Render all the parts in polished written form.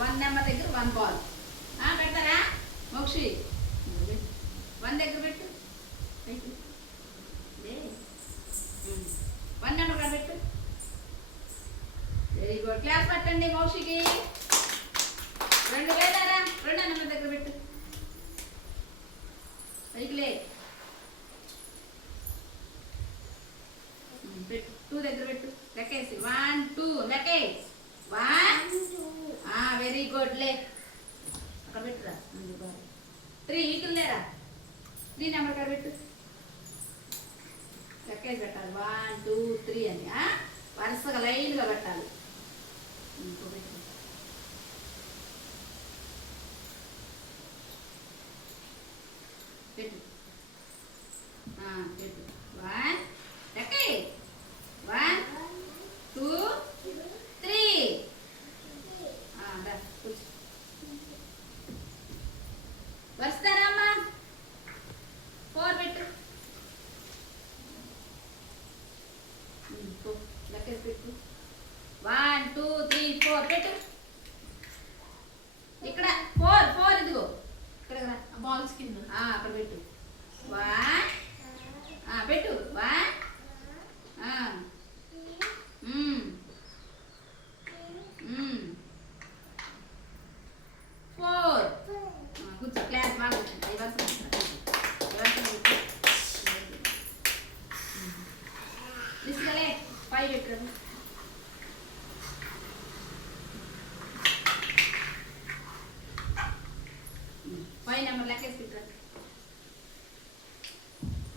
one number దగ్గర 1 ball పెడతారా మోక్షి 1 దగ్గర పెట్టు 1 నెంబర్ కాడ పెట్టు వెరీ గుడ్ క్లాస్ పట్టండి మోక్షికి 2 వేదారా 2 నెంబర్ దగ్గర పెట్టు పైకిలే పెట్టు 2 దగ్గర పెట్టు లెక్కేసి 1 2 లెక్కేసి 1 2 వెరీ గుడ్ లే అక్కడ పెట్టురా 3 ఈకులు లేరా 3 నెంబర్ కాడ పెట్టు లెక్కేసి పెట్టాలి 1 2 3 అని వరుసగా లైన్గా పెట్టాలి పెట్టు పెట్టు 1 లెక్కే 1 2 3 వస్తారమ్మా 4 పెట్టు లెక్కేసి పెట్టు 1 2 3 4 పెట్టు ఇక్కడ 4 ఇదిగో ఇక్కడ బాల్స్ కింద అక్కడ పెట్టు 1 పెట్టు 4 కూర్చో క్లాస్ బాగా తీసుకెళ్ళే 5 పెట్టు 5 నెంబర్ లెక్కేసి పెట్టు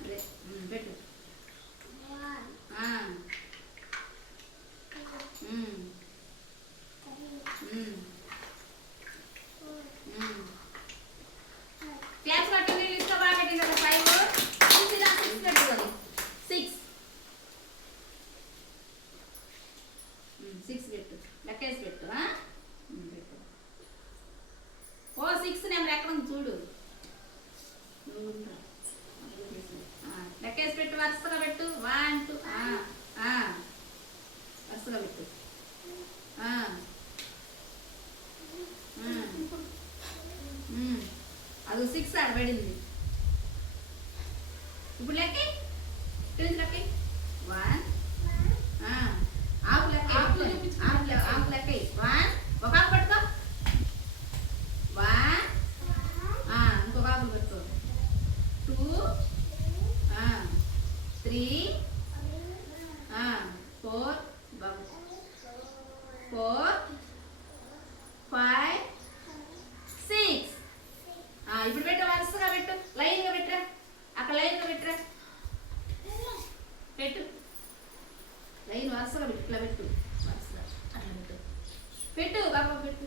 అదే పెట్టు క్లాస్ పట్టండి లిస్ట్ బాగా పెట్టింది కదా 5 6 పెట్టుకోండి 6 పెట్టు లెక్కేసి పెట్టు పెట్టు 6 నెంబర్ ఎక్కడ ఉంది చూడు లెక్కేసి పెట్టు వరుసగా పెట్టు 1 2 వరుసగా పెట్టు అది 6 ఆడ పడింది ఇప్పుడు లెక్కి లెక్కి 1 ఆకు లెక్క ఆకు లెక్క 1 ఒక ఆకు పట్టుకో 1 ఇంకొక ఆకు పట్టుకో 2 3 4 4 5 6 ఇప్పుడు పెట్టు వరుసగా పెట్టు లైన్గా పెట్టరా అక్కడ లైన్గా పెట్టరా పెట్టు లైన్ వరుసగా పెట్టు ఇట్లా పెట్టు వరుసగా అట్లా పెట్టు పెట్టు బాబా పెట్టు